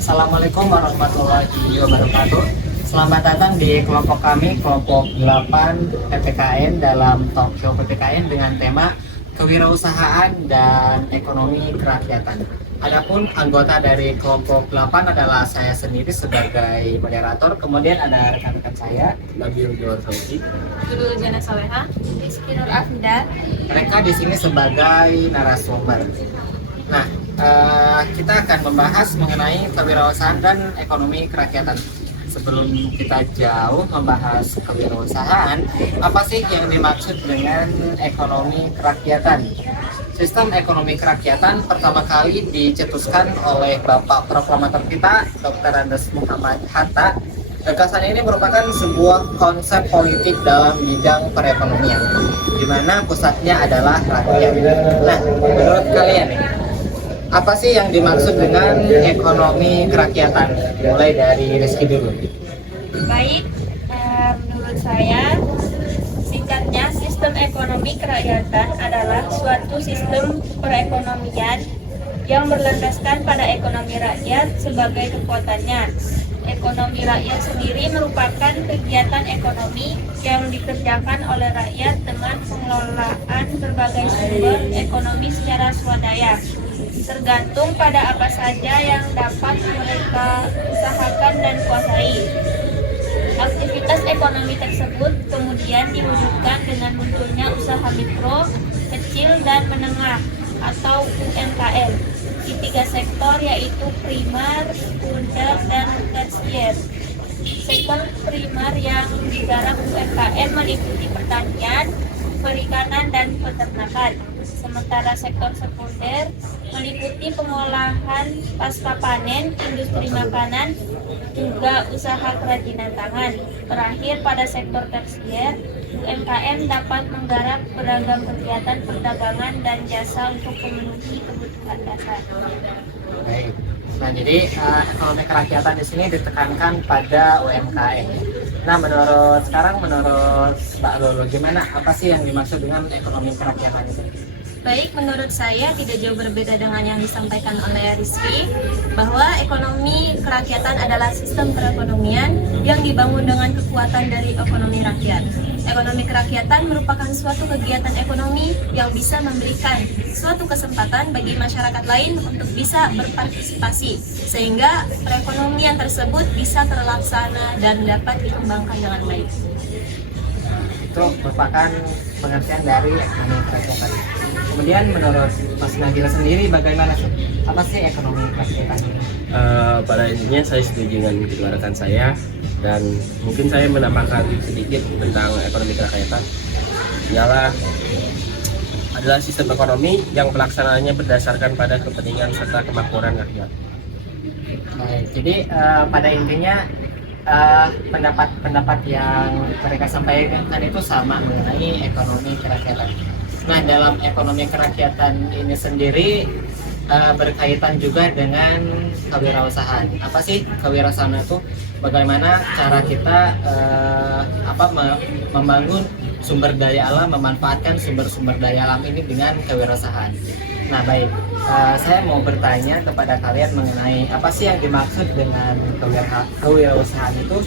Assalamualaikum warahmatullahi wabarakatuh. Selamat datang di kelompok kami, kelompok 8 PPKN dalam talk show PPKN dengan tema kewirausahaan dan ekonomi kerakyatan. Adapun anggota dari kelompok 8 adalah saya sendiri sebagai moderator, kemudian ada rekan-rekan saya, Nabil Johar Sauti, Dulu Jana Soleha, Rizky Nur Afida. mereka di sini sebagai narasumber. Nah, kita akan membahas mengenai kewirausahaan dan ekonomi kerakyatan. Sebelum kita jauh membahas kewirausahaan, apa sih yang dimaksud dengan ekonomi kerakyatan? Sistem ekonomi kerakyatan pertama kali dicetuskan oleh Bapak Proklamator kita, Dr. Andes Muhammad Hatta. Gagasan ini merupakan sebuah konsep politik dalam bidang perekonomian, di mana pusatnya adalah rakyat. Nah, menurut kalian nih, apa sih yang dimaksud dengan ekonomi kerakyatan? Mulai dari Rizky dulu. Baik, menurut saya, singkatnya sistem ekonomi kerakyatan adalah suatu sistem perekonomian yang berlandaskan pada ekonomi rakyat sebagai kekuatannya. Ekonomi rakyat sendiri merupakan kegiatan ekonomi yang dikerjakan oleh rakyat dengan pengelolaan berbagai sumber ekonomi secara swadaya, tergantung pada apa saja yang dapat mereka usahakan dan kuasai. Aktivitas ekonomi tersebut kemudian diwujudkan dengan munculnya usaha mikro, kecil, dan menengah atau UMKM di 3 sektor, yaitu primer, sekunder, dan tersier. Sektor primer yang digarap UMKM meliputi pertanian, perikanan, dan peternakan. Sementara sektor sekunder meliputi pengolahan pasca panen, industri makanan, juga usaha kerajinan tangan. Terakhir, pada sektor tersier, UMKM dapat menggarap beragam kegiatan perdagangan dan jasa untuk memenuhi kebutuhan dasar. Baik. Nah, jadi ekonomi kerakyatan di sini ditekankan pada UMKM. Nah, menurut Mbak Lulu, gimana? Apa sih yang dimaksud dengan ekonomi kerakyatan itu? Baik, menurut saya tidak jauh berbeda dengan yang disampaikan oleh Rizky, bahwa ekonomi kerakyatan adalah sistem perekonomian yang dibangun dengan kekuatan dari ekonomi rakyat. Ekonomi kerakyatan merupakan suatu kegiatan ekonomi yang bisa memberikan suatu kesempatan bagi masyarakat lain untuk bisa berpartisipasi, sehingga perekonomian tersebut bisa terlaksana dan dapat dikembangkan dengan baik. Itu merupakan pengertian dari ekonomi kerakyatan. Kemudian menurut Mas Nabila sendiri bagaimana sih? Apa sih ekonomi kerakyatan ini? Pada intinya saya setuju dengan kedua rekan saya, dan mungkin saya menambahkan sedikit tentang ekonomi kerakyatan. Ialah adalah sistem ekonomi yang pelaksanaannya berdasarkan pada kepentingan serta kemakmuran rakyat. Baik, jadi pada intinya pendapat yang mereka sampaikan itu sama mengenai ekonomi kerakyatan. Nah, dalam ekonomi kerakyatan ini sendiri berkaitan juga dengan kewirausahaan. Apa sih kewirausahaan itu? Bagaimana cara kita membangun sumber daya alam, memanfaatkan sumber-sumber daya alam ini dengan kewirausahaan. Nah, baik, saya mau bertanya kepada kalian mengenai apa sih yang dimaksud dengan kewirausahaan itu,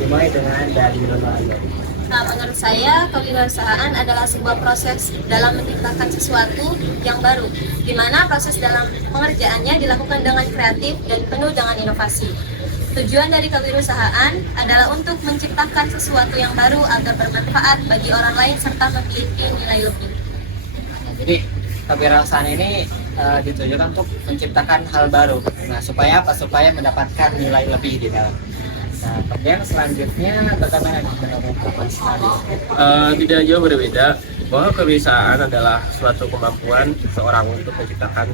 dimulai dengan dari Lulu aja. Nah, menurut saya, kewirausahaan adalah sebuah proses dalam menciptakan sesuatu yang baru, di mana proses dalam pengerjaannya dilakukan dengan kreatif dan penuh dengan inovasi. Tujuan dari kewirausahaan adalah untuk menciptakan sesuatu yang baru agar bermanfaat bagi orang lain serta memiliki nilai lebih. Jadi, kewirausahaan ini ditujukan untuk menciptakan hal baru. Nah, supaya apa? Supaya mendapatkan nilai lebih di dalam. Nah, kemudian selanjutnya bagaimana menurut Mas Nabila? Tidak jauh berbeda bahwa kewirausahaan adalah suatu kemampuan seseorang untuk menciptakan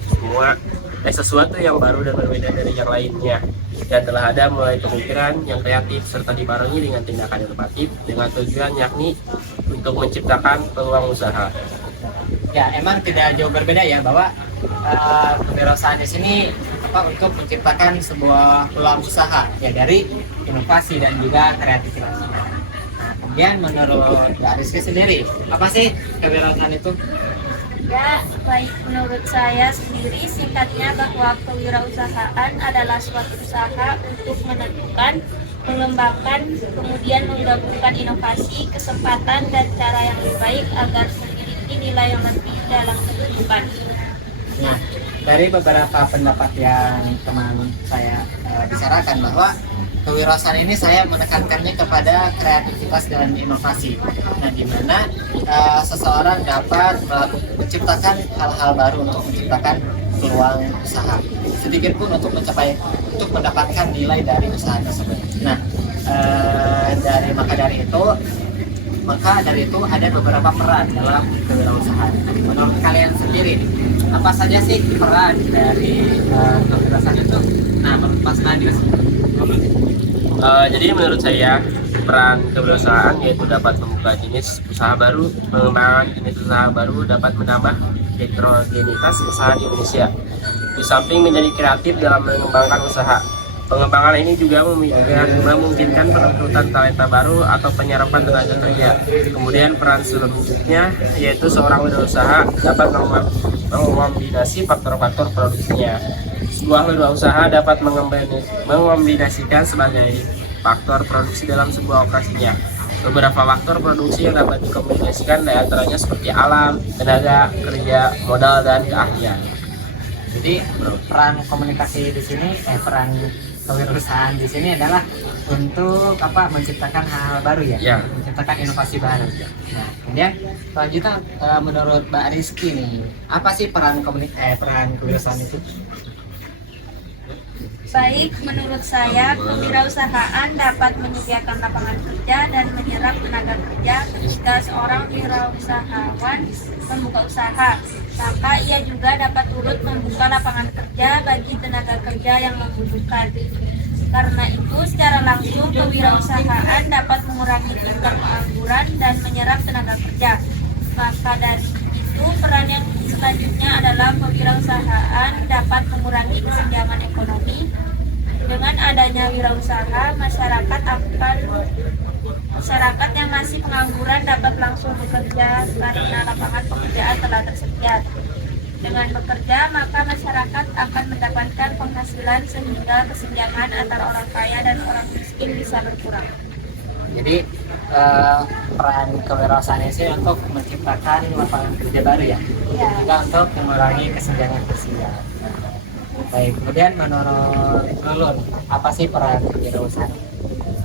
sesuatu yang baru dan berbeda dari yang lainnya, dan telah ada mulai pemikiran yang kreatif serta dibarengi dengan tindakan inovatif dengan tujuan yakni untuk menciptakan peluang usaha. Ya, emang tidak jauh berbeda ya bahwa kewirausahaan di sini untuk menciptakan sebuah peluang usaha ya dari inovasi dan juga kreativitas. Nah, kemudian menurut Mbak Rizky sendiri, apa sih kewirausahaan itu? Ya, baik, menurut saya sendiri singkatnya bahwa kewirausahaan adalah suatu usaha untuk menentukan, mengembangkan, kemudian menggabungkan inovasi, kesempatan, dan cara yang lebih baik agar memiliki nilai yang lebih dalam kehidupan. Nah, dari beberapa pendapat yang teman saya bicarakan bahwa kewirausahaan ini saya menekankannya kepada kreativitas dan inovasi. Nah, di mana seseorang dapat menciptakan hal-hal baru untuk menciptakan peluang usaha. Sedikit pun untuk mendapatkan nilai dari usaha tersebut. Nah, maka dari itu ada beberapa peran dalam kewirausahaan. Menurut kalian sendiri, apa saja sih peran dari kewirausahaan itu? Nah, menurut Mas Nadir. Jadi menurut saya peran kewirausahaan yaitu dapat membuka jenis usaha baru, mengembangkan jenis usaha baru, dapat menambah heterogenitas usaha di Indonesia. Di samping menjadi kreatif dalam mengembangkan usaha, pengembangan ini juga memungkinkan perekrutan talenta baru atau penyerapan tenaga kerja. Kemudian peran selanjutnya yaitu seorang wirausaha dapat mengombinasi faktor-faktor produksinya. Sebuah wirausaha dapat mengombinasikan sebagai faktor produksi dalam sebuah operasinya. Beberapa faktor produksi yang dapat dikombinasikan diantaranya seperti alam, tenaga kerja, modal, dan keahlian. Jadi peran komunikasi di sini, peran kewirausahaan di sini adalah untuk menciptakan hal-hal baru ya, menciptakan inovasi baru. Nah, kemudian selanjutnya menurut Mbak Rizky nih, apa sih peran kewirausahaan itu? Baik, menurut saya kewirausahaan dapat menyediakan lapangan kerja dan menyerap tenaga kerja ketika seorang wirausahawan membuka usaha. Maka ia juga dapat turut membuka lapangan kerja bagi tenaga kerja yang membutuhkan. Karena itu, secara langsung kewirausahaan dapat mengurangi tingkat pengangguran dan menyerap tenaga kerja. Maka dari itu, peran yang selanjutnya adalah kewirausahaan dapat mengurangi kesenjangan ekonomi. Dengan adanya wirausaha, masyarakat yang masih pengangguran dapat langsung bekerja karena lapangan pekerjaan telah tersedia. Dengan bekerja, maka masyarakat akan mendapatkan penghasilan sehingga kesenjangan antara orang kaya dan orang miskin bisa berkurang. Jadi peran kewirausahaan ini untuk menciptakan lapangan kerja baru ya, juga untuk mengurangi kesenjangan sosial. Baik, kemudian menurut Lulun, apa sih peran kewirausahaan?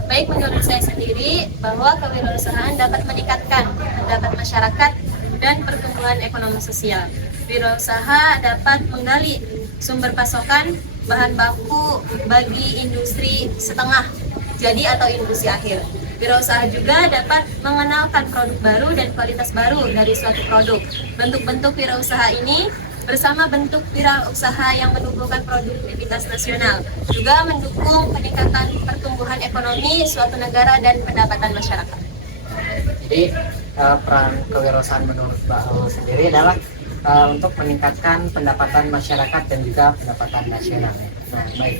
Baik, menurut saya sendiri bahwa kewirausahaan dapat meningkatkan pendapatan masyarakat dan pertumbuhan ekonomi sosial. Wirausaha dapat menggali sumber pasokan bahan baku bagi industri setengah jadi atau industri akhir. Wirausaha juga dapat mengenalkan produk baru dan kualitas baru dari suatu produk. Bentuk-bentuk wirausaha ini bersama bentuk wirausaha yang menumbuhkan produktivitas nasional, juga mendukung peningkatan pertumbuhan ekonomi suatu negara dan pendapatan masyarakat. Jadi peran kewirausahaan menurut Mbak Lulu sendiri adalah untuk meningkatkan pendapatan masyarakat dan juga pendapatan nasional. Nah, baik,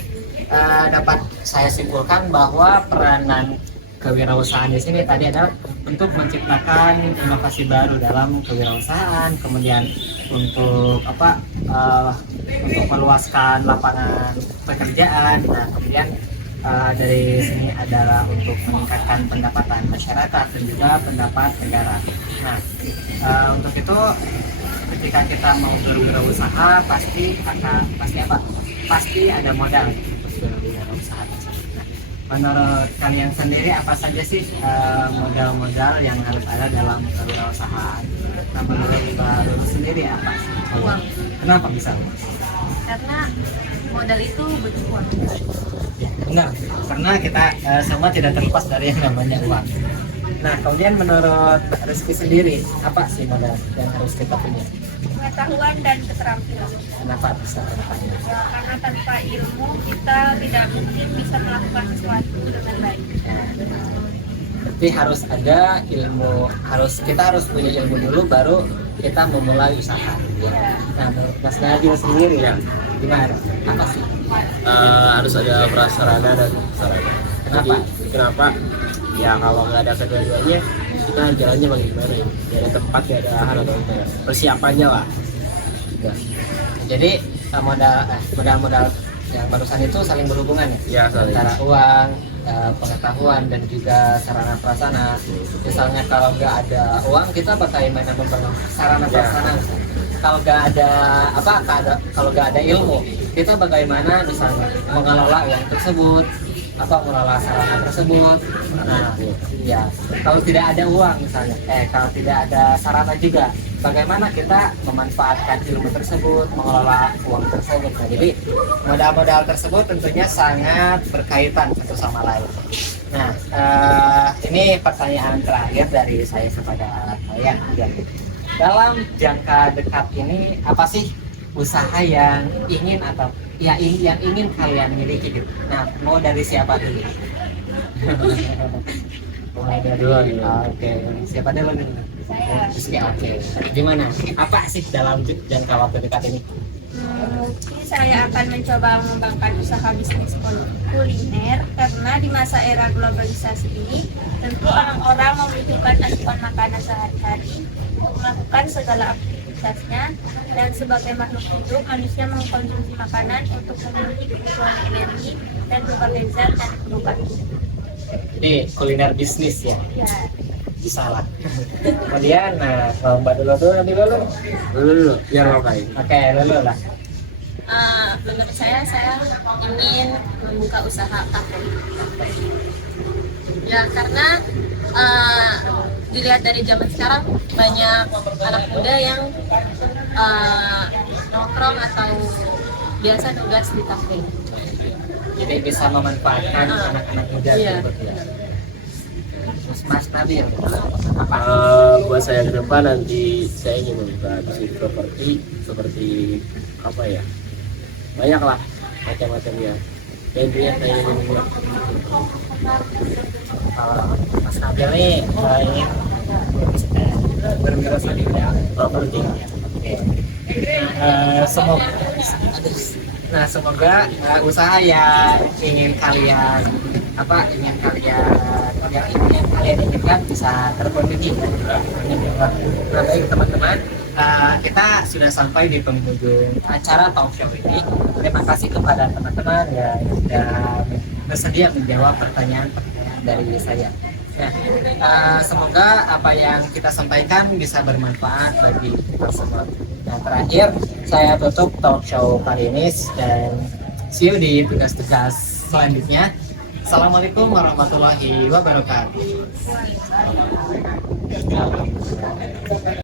dapat saya simpulkan bahwa peranan kewirausahaan di sini tadi adalah untuk menciptakan inovasi baru dalam kewirausahaan, kemudian untuk untuk meluaskan lapangan pekerjaan. Nah, kemudian dari sini adalah untuk meningkatkan pendapatan masyarakat dan juga pendapat negara. Nah, untuk itu ketika kita mau berwirausaha pasti ada modal untuk berwirausaha. Menurut kalian sendiri apa saja sih modal-modal yang harus ada dalam kewirausahaan? Nah, menurut Mbak Lulu sendiri apa sih? Uang. Kenapa bisa? Karena modal itu butuh uang. Ya, benar, karena kita semua tidak terlepas dari yang namanya uang. Nah, kemudian menurut Rizky sendiri apa sih modal yang harus kita punya? Pengetahuan dan keterampilan. Kenapa bisa? Ya, karena tanpa ilmu kita tidak mungkin bisa melakukan sesuatu dengan baik. Berarti harus ada ilmu, kita harus punya ilmu dulu baru kita memulai usaha. Ya. Nah, menurut Mas Nadir sendiri Ya. gimana? Apa sih? Harus ada prasarana dan sarana. Kenapa? Jadi, kenapa? Ya kalau nggak ada kedua-duanya, kita jalannya bagaimana ya? Gak ada tempat, gak ada hal atau kayak persiapannya lah. Ya, Jadi modal yang barusan itu saling berhubungan ya, ya saling. antara uang, pengetahuan dan juga sarana prasarana. Misalnya kalau nggak ada uang kita bagaimana membangun sarana prasarana. Kalau nggak ada kalau nggak ada ilmu kita bagaimana misalnya mengelola uang tersebut atau mengelola sarana tersebut. Nah, ya kalau tidak ada uang misalnya, kalau tidak ada sarana juga, bagaimana kita memanfaatkan ilmu tersebut, mengelola uang tersebut. Nah, jadi modal-modal tersebut tentunya sangat berkaitan satu sama lain. Nah, ini pertanyaan terakhir dari saya kepada kalian. Ya. Dalam jangka dekat ini apa sih usaha yang ingin atau yang ingin kalian miliki gitu? Nah, mau dari siapa dulu? Mulai dari Oke, siapa dulu nih? Saya. Oke. Gimana? Apa sih dalam jangka waktu dekat ini? Mungkin saya akan mencoba mengembangkan usaha bisnis kuliner karena di masa era globalisasi ini tentu orang-orang membutuhkan asupan makanan sehari-hari untuk melakukan segala aktivitasnya, dan sebagai makhluk hidup manusia mengkonsumsi makanan untuk memenuhi kebutuhan energi dan berbagai zat dan kebutuhan. Jadi kuliner bisnis ya, Ya, bisa lah. Kemudian, nah, kalau Mbak dulu nanti dulu. Dulu biar ngapain? Oke, dulu lah. Menurut saya ingin membuka usaha kafe. Ya, karena dilihat dari zaman sekarang banyak anak muda yang nongkrong atau biasa nugas di kafe. Jadi bisa memanfaatkan anak-anak muda Iya. tersebut ya. Terus Mas Nabil, apa? Buat saya ke depan nanti saya ingin membuka bisnis properti seperti apa ya, banyak lah macam-macamnya. Intinya saya ingin membuat Kalau Mas Nabil nih ingin berwirausaha di bidang properti. Oke. Semoga usaha yang ingin kalian inginkan bisa terpenuhi. Nah, baik teman-teman, kita sudah sampai di penghujung acara talk show ini. Terima kasih kepada teman-teman yang sudah bersedia menjawab pertanyaan-pertanyaan dari saya. Nah, semoga apa yang kita sampaikan bisa bermanfaat bagi kita semua. Nah, terakhir saya tutup talk show kali ini dan see you di tugas-tugas selanjutnya. Assalamualaikum warahmatullahi wabarakatuh.